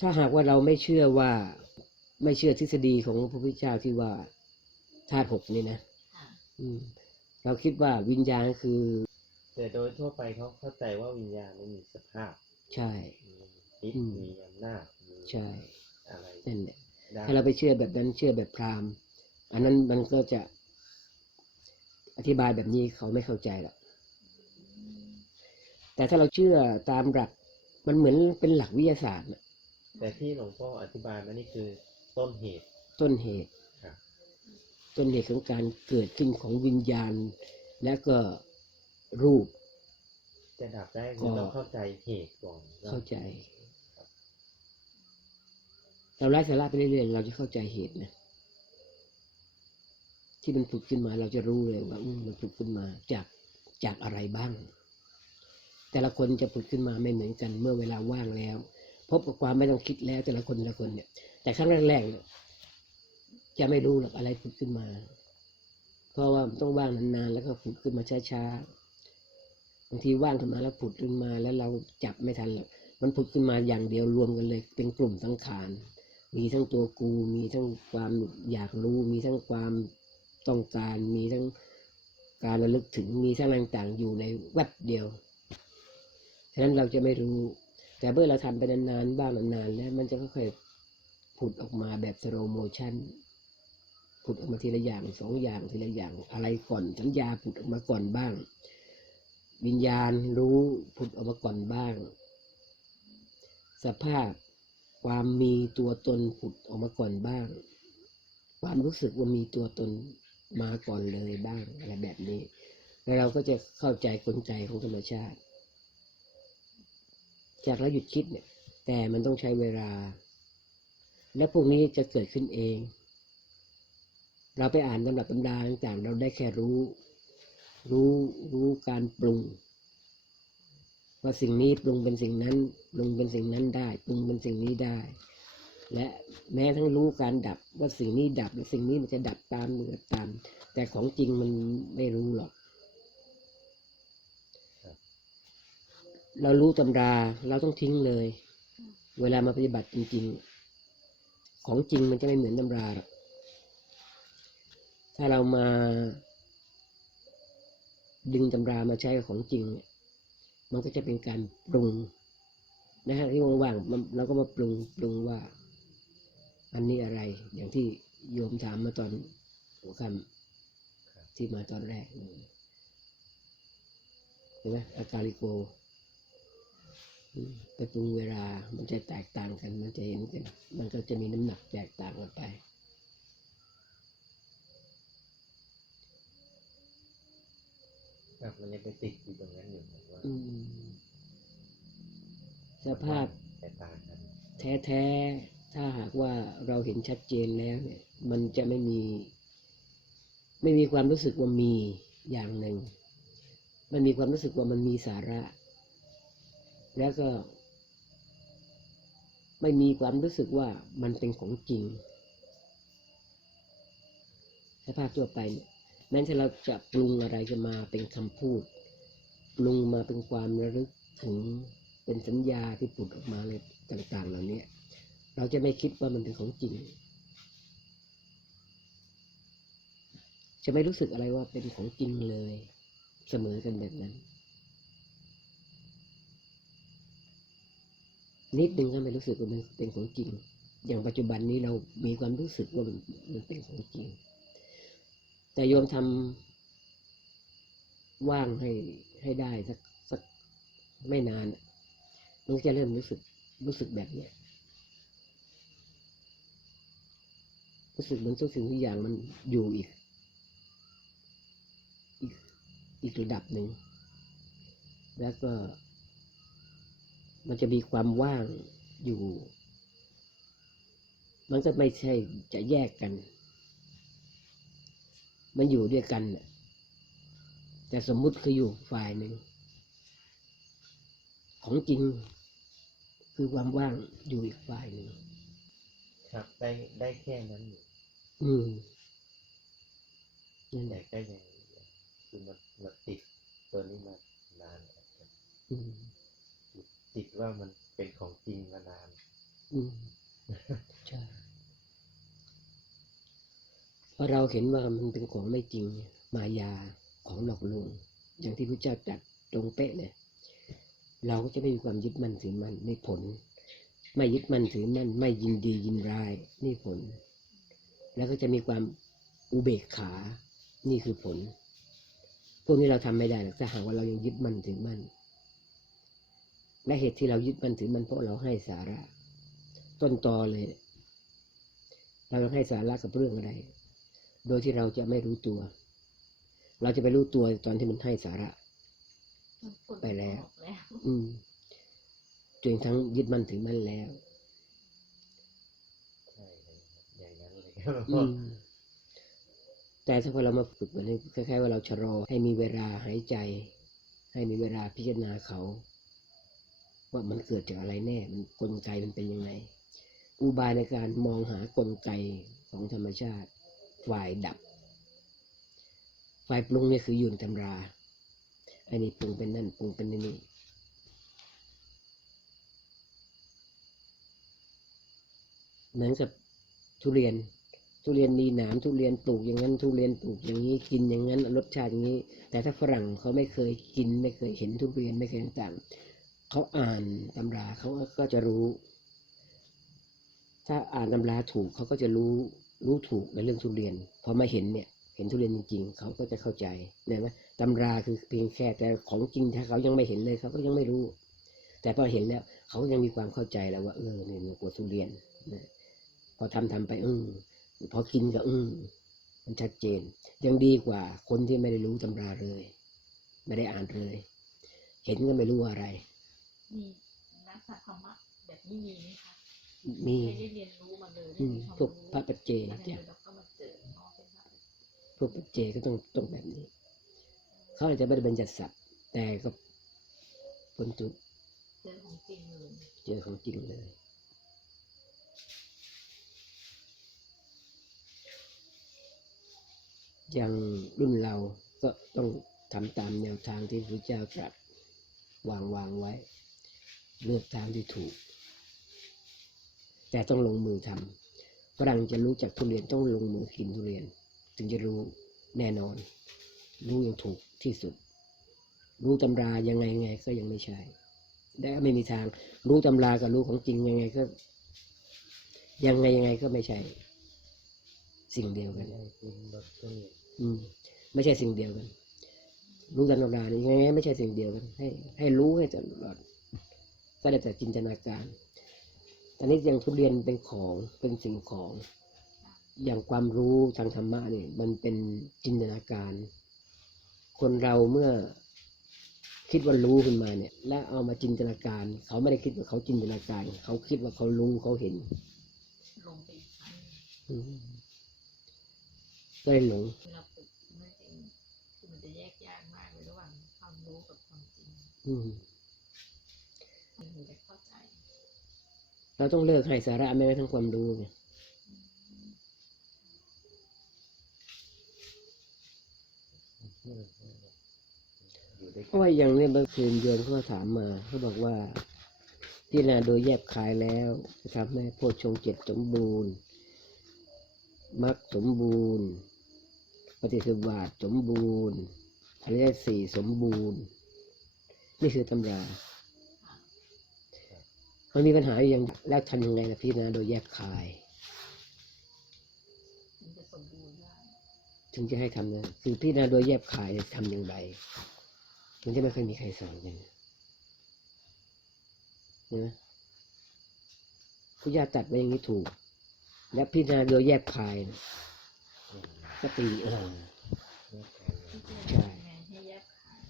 ถ้าหากว่าเราไม่เชื่อว่าไม่เชื่อทฤษฎีของพระพุทธเจ้าที่ว่าธาตุหกนี่นะค่ะอืม เราคิดว่าวิญญาณคือ แต่โดยทั่วไปเขาเข้าใจว่าวิญญาณไม่มีสภาพ ใช่มีคิดอืมมีอำนาจมีใช่อะไรนั่นแหละได้ถ้าเราไปเชื่อแบบนั้นเชื่อแบบพราหมณ์ อันนั้นมันก็จะอธิบายแบบนี้เขาไม่เข้าใจหรอกแต่ถ้าเราเชื่อตามหลัก มันเหมือนเป็นหลักวิทยาศาสตร์น่ะ แต่ที่หลวงพ่ออธิบายมานี่คือต้นเหตุ ต้นเหตุ ครับ ต้นเหตุของการเกิดขึ้นของวิญญาณ และก็รูป จะดับได้คือก็ต้องเข้าใจเหตุก่อนว่เข้าใจ เราไล่สาระไปเรื่อยๆเราจะเข้าใจเหตุนะที่มันผุดขึ้นมาเราจะรู้เลยว่าอืมมันผุดขึ้นมาจากจากอะไรบ้าง แต่ละคนจะผุดขึ้นมาไม่เหมือนกันเมื่อเวลาว่างแล้ว พบกับความไม่ต้องคิดแล้วแต่ละคนแต่ละคนเนี่ย แต่ครั้งแรกๆเนี่ยจะไม่รู้หรอกอะไรผุดขึ้นมา เพราะว่ามันต้องว่างนานๆแล้วก็ผุดขึ้นมาช้าๆบางทีว่างขึ้นมาแล้วผุดขึ้นมา แล้วเราจับไม่ทันหรอกมันผุดขึ้นมาอย่างเดียวรวมกันเลย เป็นกลุ่มสังขารมีทั้งตัวกู มีทั้งความอยากรู้ มีทั้งความต้องการ มีทั้งการระลึกถึง มีทั้งต่างๆอยู่ในแวบเดียว ฉะนั้นเราจะไม่รู้ แต่เมื่อเราทำไปนานๆบ้างนานๆแล้วมันจะค่อยๆผุดออกมาแบบสโลโมชันผุดออกมาทีละอย่างสองอย่างทีละอย่างอะไรก่อนสัญญาผุดออกมาก่อนบ้าง วิญญาณรู้ผุดออกมาก่อนบ้าง สภาพความมีตัวตนผุดออกมาก่อนบ้าง ความรู้สึกว่ามีตัวตนมาก่อนเลยบ้างอะไรแบบนี้ แล้วเราก็จะเข้าใจกลไกของธรรมชาติ จากเราหยุดคิดเนี่ย แต่มันต้องใช้เวลา และพวกนี้จะเกิดขึ้นเอง เราไปอ่านตำรับตำราต่างๆเราได้แค่รู้ รู้รู้การปรุง ว่าสิ่งนี้ปรุงเป็นสิ่งนั้นปรุงเป็นสิ่งนั้นได้ปรุงเป็นสิ่งนี้ได้ และแม้ทั้งรู้การดับว่าสิ่งนี้ดับและสิ่งนี้มันจะดับตามเรือตาม แต่ของจริงมันไม่รู้หรอก เรารู้ตำราเราต้องทิ้งเลย เวลามาปฏิบัติจริง ๆ ของจริงมันจะไม่เหมือนตำราหรอกถ้าเรามา ดึงตำรามาใช้กับของจริง มันก็จะเป็นการปรุงนะฮะที่ว่างๆเราก็มาปรุงปรุงว่า อันนี้อะไรอย่างที่โยมถามมาตอนหัวคำที่มาตอนแรกเห็นไหมอาการิโก ไปปรุงเวลา มันจะแตกต่างกัน มันจะเห็นกัน มันก็จะมีน้ำหนักแตกต่างกันไปครับมันยังไปติดอยู่ตรงนั้นอยู่ผมว่าอืมสภาพแต่ต่างกันแท้ๆ ถ้าหากว่าเราเห็นชัดเจนแล้วเนี่ย มันจะไม่มี ไม่มีความรู้สึกว่ามีอย่างหนึ่ง มันมีความรู้สึกว่ามันมีสาระ แล้วก็ ไม่มีความรู้สึกว่ามันเป็นของจริงสภาพทั่วไปเนี่ยแม้ถ้าเราจะปรุงอะไรขึ้นมาเป็นคำพูด ปรุงมาเป็นความระลึกถึงเป็นสัญญาที่ผุดออกมาเลยต่างๆ เหล่านี้เราจะไม่คิดว่ามันเป็นของจริง จะไม่รู้สึกอะไรว่าเป็นของจริงเลย เสมอกันแบบนั้น นิดนึงก็ไม่รู้สึกว่ามันเป็นของจริง อย่างปัจจุบันนี้เรามีความรู้สึกว่ามันมันเป็นของจริง แต่โยมทำว่างให้ให้ได้สักสักไม่นานมันก็จะเริ่มรู้สึกรู้สึกแบบเนี้ยรู้สึกเหมือนทุกสิ่งทุกอย่างมันอยู่อีก อีกอีกระดับหนึ่งแล้วก็ มันจะมีความว่างอยู่ มันก็ไม่ใช่จะแยกกัน มันอยู่ด้วยกันน่ะแต่สมมุติคืออยู่ฝ่ายหนึ่ง ของจริงคือความว่างอยู่อีกฝ่ายหนึ่งครับได้ได้แค่นั้นอยู่อืมนั่นแหแต่ละก็ยังคือมันมันติดตัวนี้มานานแล้วครับอืม ติดว่ามันเป็นของจริงมานาน อืมใช่เพราะเราเห็นว่ามันเป็นของไม่จริงมายาของหลอกลวงอย่างที่พระเจ้าตรัดตรงเป๊ะเลยเราก็จะไม่มีความยึดมั่นถือมั่นในผล ไม่ยึดมั่นถือมั่นไม่ยินดียินร้ายนี่ผล แล้วก็จะมีความอุเบกขา นี่คือผล พวกนี้เราทำไม่ได้หรอกถ้าหากว่าเรายังยึดมั่นถือมั่น และเหตุที่เรายึดมั่นถือมั่นเพราะเราให้สาระ ต้นตอเลย เราให้สาระกับเรื่องอะไร โดยที่เราจะไม่รู้ตัว เราจะไปรู้ตัวตอนที่มันให้สาระ ไปแล้วออกแล้วอืมจนทั้งยึดมั่นถือมั่นแล้วใช่เลยครับอย่างนั้นเลยครับอืมแต่ถ้าพอเรามาฝึกมันคล้ายๆว่าเราชะลอให้มีเวลาหายใจ ให้มีเวลาพิจารณาเขา ว่ามันเกิดจากอะไรแน่ มันกลไกมันเป็นยังไง อุบายในการมองหากลไกของธรรมชาติ ฝ่ายดับ ฝ่ายปรุงเนี่ยคืออยู่ในตำรา อันนี้ปรุงเป็นนั่นปรุงเป็นนี่เหมือนกับทุเรียน ทุเรียนมีหนามทุเรียนปลูกอย่างนั้น ทุเรียนปลูกอย่างนี้กินอย่างนั้นรสชาติอย่างนี้ แต่ถ้าฝรั่งเขาไม่เคยกินไม่เคยเห็นทุเรียนไม่เคยต่าง เขาอ่านตำราเขาก็จะรู้ ถ้าอ่านตำราถูกเขาก็จะรู้รู้ถูกในเรื่องทุเรียนพอมาเห็นเนี่ย เห็นทุเรียนจริงๆเขาก็จะเข้าใจเนี่ยไหมตำราคือเพียงแค่แต่ของจริงถ้าเขายังไม่เห็นเลยเขาก็ยังไม่รู้ แต่พอเห็นแล้วเขายังมีความเข้าใจแล้วว่า เออเนี่ยมันกลัวทุเรียนนะพอทำทำไปอืมพอกินก็อืมมันชัดเจน ยังดีกว่าคนที่ไม่ได้รู้ตำราเลย ไม่ได้อ่านเลย เห็นก็ไม่รู้อะไร มีนักสักธรรมะแบบนี้มีไหมคะมีไม่ได้เรียนรู้มาเลยอืไม่มมีความพวกรู้พระปัจเจกแล้วเนี่ยเราก็มาเจออ๋อเป็นพระปัจเจกพวกปัจเจกก็ต้องต้องแบบนี้ เขาอาจจะไม่ได้บัญญัติศัพท์แต่ก็พ้นทุกข์เจอของจริงเลยเจอของจริงเลยอย่างรุ่นเราก็ต้องทำตามแนวทางที่พระเจ้าตรัสวางวางไว้ เลือกทางที่ถูก แต่ต้องลงมือทำฝรั่งจะรู้จักทุเรียนต้องลงมือกินทุเรียน ถึงจะรู้แน่นอน รู้อย่างถูกที่สุด รู้ตำรายังไงไงก็ยังไม่ใช่และไม่มีทาง รู้ตำรากับรู้ของจริงยังไงก็ ยังไงยังไงก็ไม่ใช่ สิ่งเดียวกันอืมไม่ใช่สิ่งเดียวกัน รู้ตำรานี่ยังไงไม่ใช่สิ่งเดียวกัน ให้ ให้รู้ให้ตลอด ก็ได้แต่จินตนาการ ตอนนี้ยังทุเรียนเป็นของเป็นสิ่งของ อย่างความรู้ทางธรรมะเนี่ยมันเป็นจินตนาการ คนเราเมื่อคิดว่ารู้ขึ้นมาเนี่ย และเอามาจินตนาการ เขาไม่ได้คิดว่าเขาจินตนาการ เขาคิดว่าเขารู้เขาเห็นลงไปอีกชั้นอืมก็เลยหลงเวลาฝึกไม่จริงคือมันจะแยกยากมากเลยระหว่างความรู้กับความจริง อืม มันถึงจะเข้าใจ เราต้องเลิกให้สาระแม้กระทั่งความรู้ไงเพราะว่าอย่างเนี้เมื่อคืนโยมเขาถามมาเขาบอกว่าพิจาราโดยแยบคายแล้วจะทำให้โพชงเจ็ดสมบูรณ์มรรคสมบูรณ์ ปฏิสวาสสมบูรณ์อริยสี่สมบูรณ์ นี่คือตำรา มันมีปัญหาอยู่อย่างแล้วทำยังไงล่ะพิจารณาโดยแยบคายถึงจะสมบูรณ์ได้ถึงจะให้ทำนะคือพิจารณาโดยแยบคายทำอย่างไรถึงจะไม่ค่อยมีใครสอนกันเห็นไหมพุทธญาตัดไว้อย่างนี้ถูก และพิจารณาโดยแยบคายนะอืมก็ตีเออไม่แข็งเลยที่จะยังไงให้แยกขาย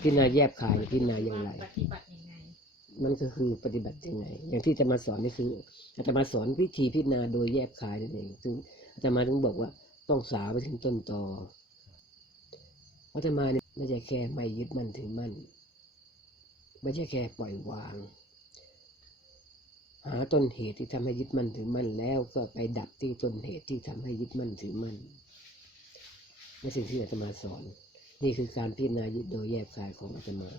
พิจารณาแยบคายพิจารณาอย่างไรปฏิบัติยังไง มันก็คือปฏิบัติยังไง อย่างที่จะมาสอนนี่คืออาจะมาสอนวิธีพิจารณาโดยแยบคายนั่นเองซึ่งอาจะมาถึงบอกว่าต้องสาวไปถึงต้นตออาตมาเนี่ยไม่ใช่แค่ไม่ยึดมั่นถือมั่น ไม่ใช่แค่ปล่อยวาง หาต้นเหตุที่ทำให้ยึดมั่นถือมั่นแล้วก็ไปดับที่ต้นเหตุที่ทำให้ยึดมั่นถือมั่นในสิ่งที่อาตมาสอน นี่คือการพิจารณายึดโดยแยบคายของอาตมา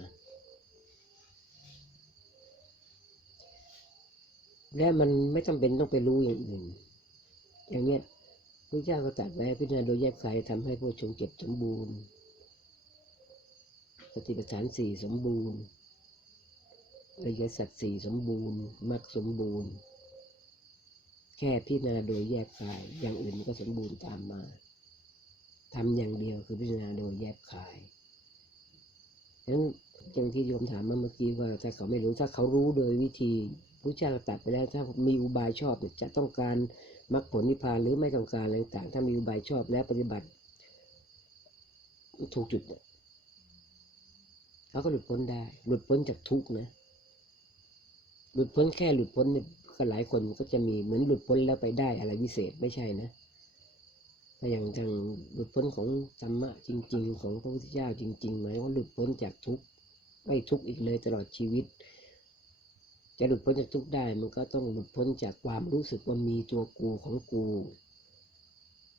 และมันไม่จำเป็นต้องไปรู้อย่างอื่น อย่างเนี้ยพระเจ้าก็ตรัดไว้พิจารณาโดยแยกคายทำให้ผู้ชงเก็บสมบูรณ์ สติปัฏฐานสี่สมบูรณ์อริยสัจสี่สมบูรณ์มรรคสมบูรณ์ แค่พิจารณาโดยแยกคายอย่างอื่นก็สมบูรณ์ตามมาทำอย่างเดียวคือพิจารณาโดยแยกคายฉะนั้นอย่างที่โยมถามมาเมื่อกี้ว่าถ้าเขาไม่รู้ถ้าเขารู้โดยวิธี พระเจ้าตัดไปแล้วถ้ามีอุบายชอบจะต้องการมรรคผลนิพพานหรือไม่ต้องการอะไรต่างถ้ามีอุบายชอบและปฏิบัติ ถูกจุดเขาก็หลุดพ้นได้ หลุดพ้นจากทุกข์นะ หลุดพ้นแค่หลุดพ้นเนี่ยก็หลายคนก็จะมีเหมือนหลุดพ้นแล้วไปได้อะไรวิเศษไม่ใช่นะถ้าอย่างทางหลุดพ้นของธรรมะจริง ๆ ของพระพุทธเจ้าจริงๆหมายว่าหลุดพ้นจากทุกข์ไม่ทุกข์อีกเลยตลอดชีวิต จะหลุดพ้นจากทุกข์ได้มันก็ต้องหลุดพ้นจากความรู้สึกว่ามีตัวกูของกู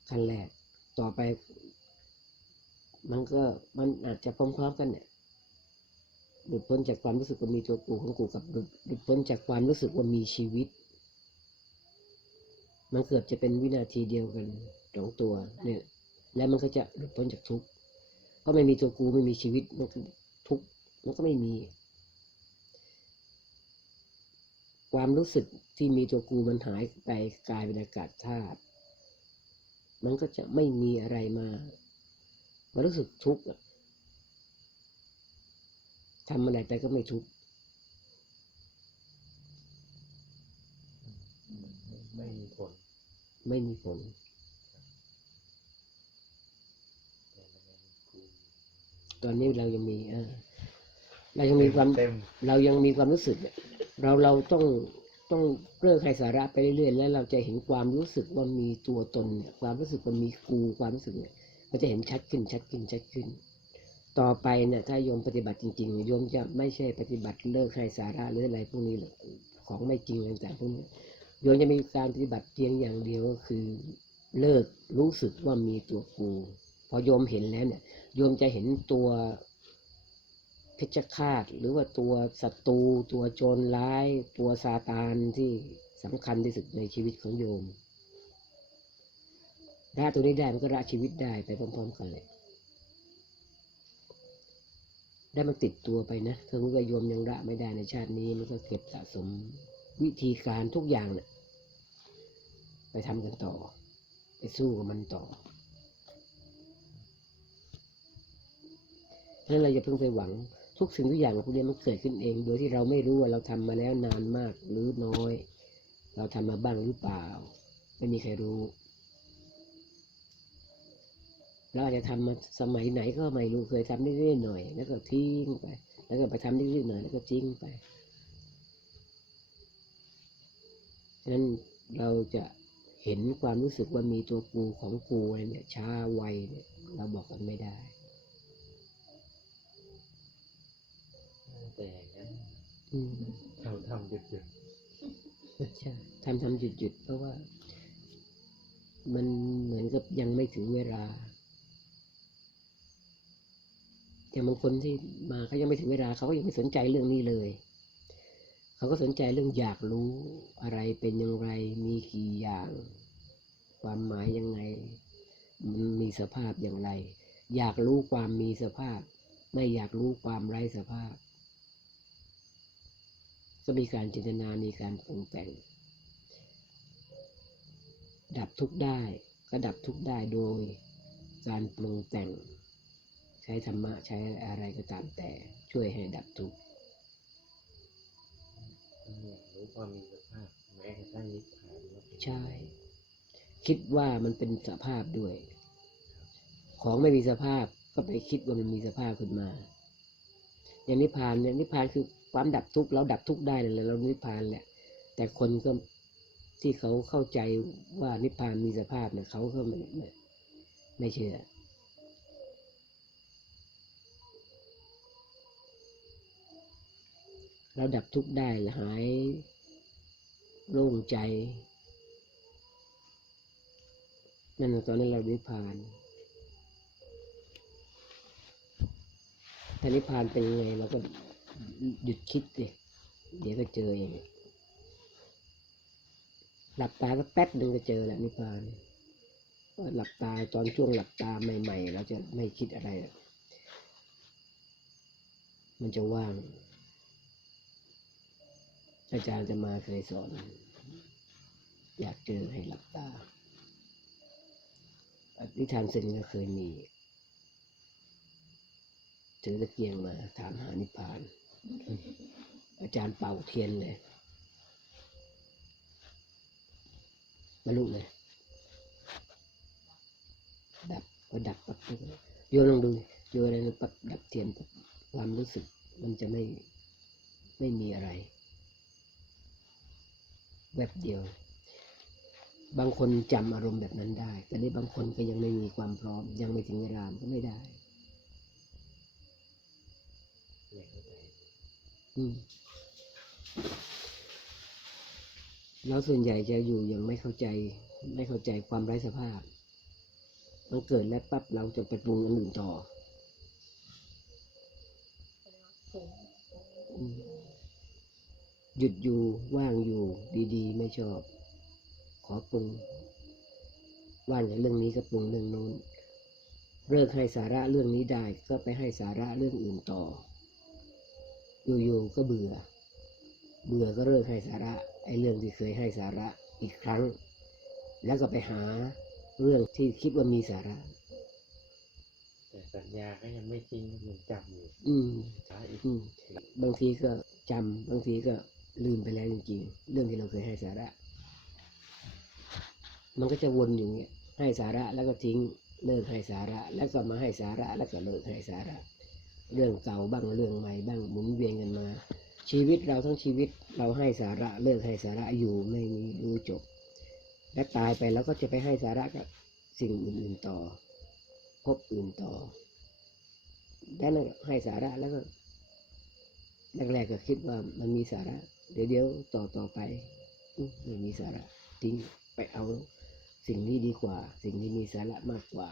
ขั้นแรกต่อไป มันก็มันอาจจะพร้อมๆกันเนี่ยหลุดพ้นจากความรู้สึกว่ามีตัวกูของกูกับหลุดพ้นจากความรู้สึกว่ามีชีวิต มันเกือบจะเป็นวินาทีเดียวกันสองตัวเนี่ย แล้วมันก็จะหลุดพ้นจากทุกข์เพราะไม่มีตัวกูไม่มีชีวิตมันทุกข์มันก็ไม่มี ความรู้สึกที่มีตัวกูมันหายไปกลายเป็นอากาศธาตุมันก็จะไม่มีอะไรมามารู้สึกทุกข์อะทำอะไรไปก็ไม่ทุกข์ไม่มีผล ไม่มีผลแต่มันยังมีกูตอนนี้เรายังมีเออเรายังมีความเต็มเรายังมีความรู้สึกเนี่ย เราเราต้องต้องเลิกให้สาระไปเรื่อยๆแล้วเราจะเห็นความรู้สึกว่ามีตัวตนเนี่ยความรู้สึกว่ามีกูความรู้สึกเนี่ยมันจะเห็นชัดขึ้นชัดขึ้นชัดขึ้น ต่อไปเนี่ยถ้าโยมปฏิบัติจริงๆโยมจะไม่ใช่ปฏิบัติเลิกให้สาระหรืออะไรพวกนี้หรอกของไม่จริงอะไรต่างๆพวกนี้โยมจะมีการปฏิบัติเพียงอย่างเดียวก็คือเลิกรู้สึกว่ามีตัวกู พอโยมเห็นแล้วเนี่ยโยมจะเห็นตัว ชฌฆาต หรือว่าตัวศัตรู ตัวโจรร้าย ตัวซาตานที่สำคัญที่สุดในชีวิตของโยมถ้าตัวนี้ได้มันก็ละชีวิตได้ไปพร้อมๆกันเลยได้มันติดตัวไปนะถ้าว่าโยมยังละไม่ได้ในชาตินี้มันก็เก็บสะสมวิธีการทุกอย่างเนี่ยไปทำกันต่อ ไปสู้กับมันต่อนั้นเราอย่าเพิ่งไปหวัง ทุกสิ่งทุกอย่างพวกนี้มันเกิดขึ้นเอง โดยที่เราไม่รู้ว่าเราทำมาแล้วนานมากหรือน้อย เราทำมาบ้างหรือเปล่า ไม่มีใครรู้เราอาจจะทำมาสมัยไหนก็ไม่รู้เคยทำนิดๆหน่อย แล้วก็ทิ้งไป แล้วก็ไปทำนิดๆหน่อยแล้วก็ทิ้งไปฉะนั้นเราจะเห็นความรู้สึกว่ามีตัวกูของกูอะไรเนี่ยช้าไวเนี่ยเราบอกกันไม่ได้ แต่อย่างนั้นอืมเราทำหยุดหยุดใช่ทำทำหยุดหยุดเพราะว่า มันเหมือนกับยังไม่ถึงเวลาอย่างบางคนที่มาเขายังไม่ถึงเวลาเขาก็ยังไม่สนใจเรื่องนี้เลยเขาก็สนใจเรื่องอยากรู้อะไรเป็นอย่างไร มีกี่อย่าง ความหมายยังไง มันมีสภาพอย่างไร อยากรู้ความมีสภาพ ไม่อยากรู้ความไร้สภาพ ก็มีการจินตนา มีการปรุงแต่ง ดับทุกข์ได้ก็ดับทุกข์ได้โดยการปรุงแต่ง ใช้ธรรมะใช้อะไรก็ตามแต่ช่วยให้ดับทุกข์มันอยากรู้ความมีสภาพแม้กระทั่งนิพพานว่าเป็นใช่ คิดว่ามันเป็นสภาพด้วย ของไม่มีสภาพก็ไปคิดว่ามันมีสภาพขึ้นมา อย่างนิพพานเนี่ยนิพพานคือความดับทุกข์เราดับทุกข์ได้เลยเรานิพพานแหละ แต่คนก็ที่เขาเข้าใจว่านิพพานมีสภาพเนี่ยเขาก็ไม่ไม่เชื่อเราดับทุกข์ได้หายโล่งใจ นั่นตอนนั้นเรานิพพาน ถ้านิพพานเป็นยังไงเราก็หยุดคิดสิเดี๋ยวก็เจอเองหลับตาก็แป๊บหนึ่งก็เจอแล้วนิพพานก็หลับตาตอนช่วงหลับตาใหม่ ๆ เราจะไม่คิดอะไร มันจะว่าง อาจารย์จะมาเคยสอน อยากเจอให้หลับตานิทานเซนก็เคยมี ถือตะเกียงมาถามหานิพพาน อาจารย์เป่าเทียนเลยบรรลุเลย ดับก็ดับปั๊บก็โยนลองดูโยนอะไรปั๊บดับเทียนความรู้สึกมันจะไม่ไม่มีอะไรแวบเดียว บางคนจำอารมณ์แบบนั้นได้ แต่ในบางคนก็ยังไม่มีความพร้อม ยังไม่ถึงเวลาก็ไม่ได้ แล้วส่วนใหญ่จะอยู่ยังไม่เข้าใจ ไม่เข้าใจความไร้สภาพ มันเกิดแล้วปั๊บเราจะไปปรุงอันอื่นต่อหยุดอยู่ว่างอยู่ดีๆ ไม่ชอบ ขอปรุงว่างจากเรื่องนี้ก็ปรุงเรื่องโน้นเลิกให้สาระเรื่องนี้ได้ก็ไปให้สาระเรื่องอื่นต่อ อยู่ๆก็เบื่อ เบื่อก็เลิกให้สาระไอ้เรื่องที่เคยให้สาระอีกครั้ง แล้วก็ไปหาเรื่องที่คิดว่ามีสาระ แต่สัญญาก็ยังไม่จริงยังจำอยู่อืมช้าอีกอืมบางทีก็จำบางทีก็ลืมไปแล้วจริงๆเรื่องที่เราเคยให้สาระ มันก็จะวนอยู่อย่างเงี้ยให้สาระแล้วก็ทิ้งเลิกให้สาระ แล้วก็มาให้สาระแล้วก็เลิกให้สาระ เรื่องเก่าบ้างเรื่องใหม่บ้างหมุนเวียนกันมา ชีวิตเราทั้งชีวิตเราให้สาระเลิกให้สาระอยู่ไม่มีรู้จบ และตายไปแล้วก็จะไปให้สาระกับสิ่งอื่นๆต่อ พบอื่นต่อแล้นั่นให้สาระแล้วก็แรกๆก็คิดว่ามันมีสาระ เดี๋ยวเดี๋ยวต่อต่อไปไม่มีสาระทิ้งไปเอาสิ่งนี้ดีกว่า สิ่งที่มีสาระมากกว่า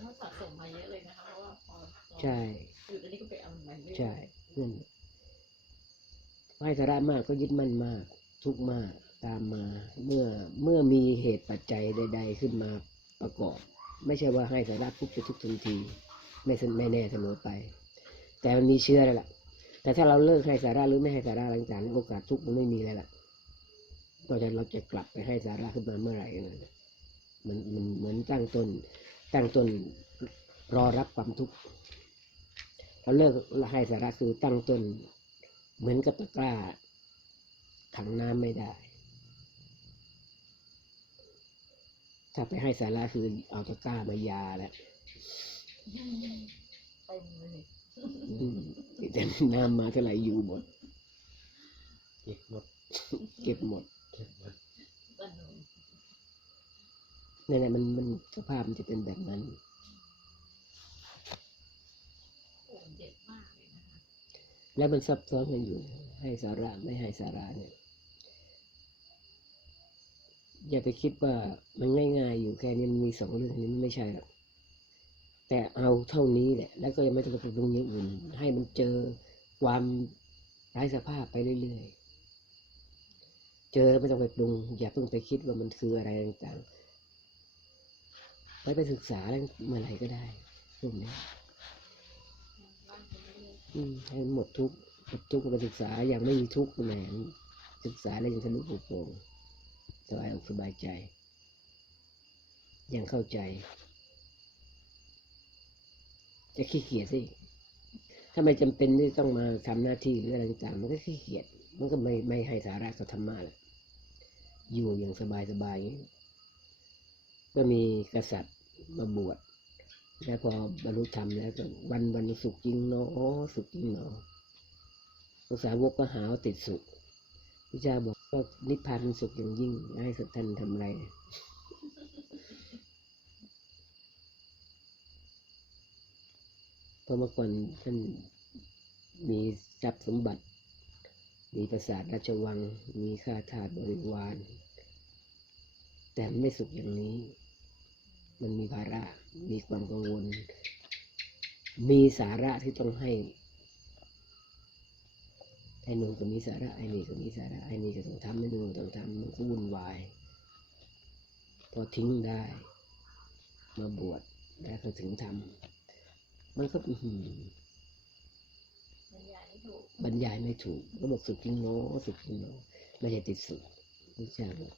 เขาสะสมมาเยอะเลยนะคะ เพราะว่าพอเราใช่หยุดอันนี้ก็ไปเอาอันใหม่เรื่อยๆใช่นั่นให้สาระมากก็ยึดมั่นมาก ทุกข์มากตามมา เมื่อเมื่อมีเหตุปัจจัยใด ๆ ขึ้นมาประกอบ ไม่ใช่ว่าให้สาระทุกจะทุกทันที ไม่สไม่แน่เสมอไป แต่มันมีเชื้อแล้วล่ะ แต่ถ้าเราเลิกให้สาระหรือไม่ให้สาระอะไรต่างๆโอกาสทุกข์มันไม่มีแล้วล่ะเพราะฉะนั้นเราจะกลับไปให้สาระขึ้นมาเมื่อไหร่นั่นน่ะมันมันเหมือนตั้งต้นตั้งต้น รอรับความทุกข์เราเลิกให้สาระคือตั้งต้น เหมือนกับตะกร้าขังน้ำไม่ได้ ถ้าไปให้สาระคือเอาตะกร้ามายาแล้วเต็มเลยอืมแต่น้ำมาเท่าไหร่อยู่หมดเก็บหมด เก็บหมดเก็บหมดสนุกนี่นแหละมันมันสภาพมันจะเป็นแบบนั้น โอ้เจ็บมากเลยนะคะ แล้วมันซับซ้อนกันอยู่ ให้สาระไม่ให้สาระเนี่ย อย่าไปคิดว่ามันง่ายๆอยู่แค่นี้มันมีสองเรื่องนี้มันไม่ใช่หรอกแต่เอาเท่านี้แหละ แล้วก็ยังไม่ต้องไปปรุงอย่างอื่น ให้มันเจอความไร้สภาพไปเรื่อยๆ เจอแล้วไม่ต้องไปปรุง อย่าเพิ่งไปคิดว่ามันคืออะไรต่างๆไว้ไปศึกษาเมื่อไหร่ก็ได้พวกนี้ บ้านคนเรื่อย อืม ให้หมดทุกหมดทุกก็ไปศึกษาอย่างไม่มีทุกแหมศึกษาแล้วยังทะลุปลุกโปร่งสบายอกสบายใจ ยังเข้าใจ จะขี้เกียจสิถ้าไม่จำเป็นที่ต้องมาทำหน้าที่หรืออะไรต่างมันก็ขี้เกียจมันก็ไม่ไม่ให้สาระกับธรรมะแหละอยู่อย่างสบายสบายก็มีกษัตริย์มาบวช แล้วพอบรรลุธรรมแล้วก็วันวันสุขจริงเนาะอ๋อสุขจริงเนาะภาษาวกก็หาว่าติดสุขพระเจ้าบอกก็นิพพานเป็นสุขอย่างยิ่งให้สัตว์ท่านทำอะไรเพราะเมื่อก่อนท่านมีทรัพย์สมบัติ มีปราสาทราชวัง มีข้าทาสบริวาร แต่ไม่สุขอย่างนี้ มันมีภาระ มีความกังวล มีสาระที่ต้องให้ไอ้นู่นก็มีสาระไอ้นี่ก็มีสาระไอ้นี่ก็ต้องทำไอ้นู่นต้องทำมันก็วุ่นวายพอทิ้งได้ มาบวชแล้วก็ถึงทำมันก็อื้อหือมันยายไม่ถูกบรรยายไม่ถูกก็บอกสุขจริงโนสุขจริงโนไม่ใช่ติดสุขไม่ใช่หรอก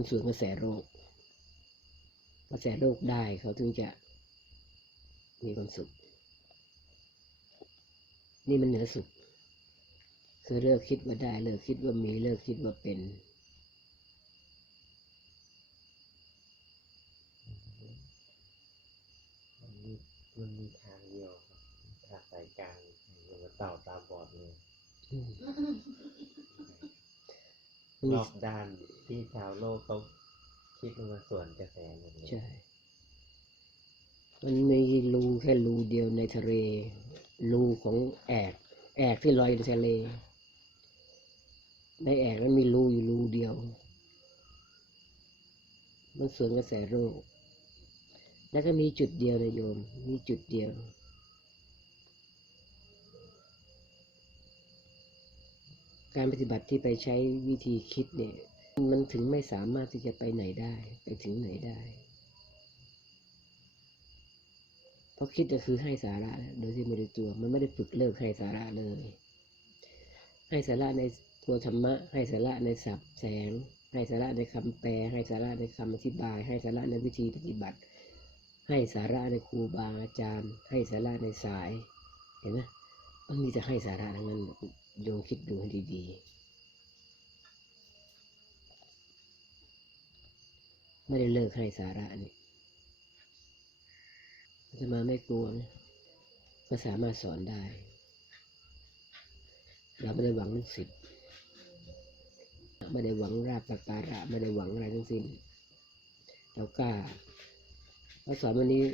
มันสวนกระแสโรคกระแสโรคได้เขาถึงจะมีความสุข นี่มันเหนือสุขคือเลิกคิดว่าได้ เลิกคิดว่ามีเลิกคิดว่าเป็น มันมีมันมีทางเดียวครับทางสายกลางหรือว่าเต่าตาบอดเลยอืม รอบด้านที่ชาวโลกเขาคิดว่าส่วนกระแสหมดเลยใช่ มันมีรูแค่รูเดียวในทะเล รูของแอก แอกที่ลอยในทะเล ในแอกนั้นมีรูอยู่รูเดียว มันส่วนกระแสโรคแล้วก็มีจุดเดียวนะโยม มีจุดเดียว การปฏิบัติที่ไปใช้วิธีคิดเนี่ย มันถึงไม่สามารถที่จะไปไหนได้ ไปถึงไหนได้ เพราะคิดก็คือให้สาระโดยที่ไม่รู้ตัว มันไม่ได้ฝึกเลิกให้สาระเลย ให้สาระในตัวธรรมะ ให้สาระในศัพท์แสง ให้สาระในคำแปล ให้สาระในคำอธิบาย ให้สาระในวิธีปฏิบัติ ให้สาระในครูบาอาจารย์ ให้สาระในสาย เห็นไหมมันมีแต่ให้สาระทั้งนั้น โยมคิดดูให้ดีๆ ไม่ได้เลิกให้สาระนี่อาตมาไม่กลัวนะก็สามารถสอนได้ เราไม่ได้หวังลูกศิษย์ไม่ได้หวังราบสักการะไม่ได้หวังอะไรทั้งสิ้น เรากล้าเราสอนวันนี้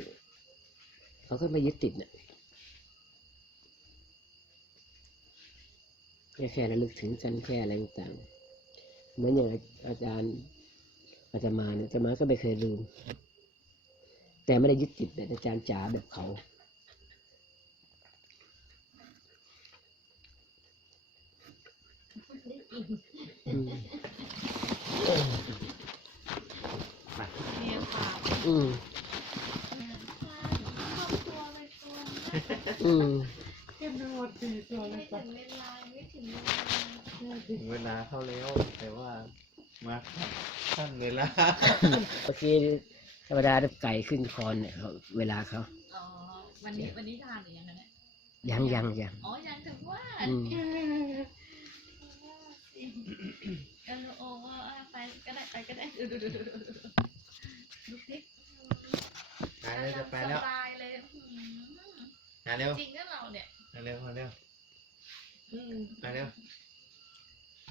เขาก็ไม่ยึดติดนะ แค่แค่ระลึกถึงกันแค่อะไรต่างๆเหมือนอย่างอาจารย์อาจารย์มาเนี่ยอาจารย์มาก็ไม่เคยลืม แต่ไม่ได้ยึดติดแบบอาจารย์จ๋าแบบเขาได้กินอืมเนี่ยค่ะอืม ครอบครัวไปก่อนนะอืมขึ้นไปหมดสี่ตัวเลไม่ยถึงเวลาไม่ถึงเวลาถึงเวลาเข้าแล้ว แต่ว่ามาขั้นเวลา เมื่อกี้ธรรมดาไก่ขึ้นคอนเนี่ยเขาเวลาเขาอ๋อวันนี้วันนี้ทานหรือยังคะเนี่ยยังยังยังอ๋อยังถึงว่าอืมเออโอ้ไปก็ได้ไปก็ได้ดูดูดูดูดูดูคลิปหายแล้วจะไปแล้วสบายเลยอืมหายเร็วจริงนะเราเนี่ย หายเร็วหายเร็วอืมหายเร็วเ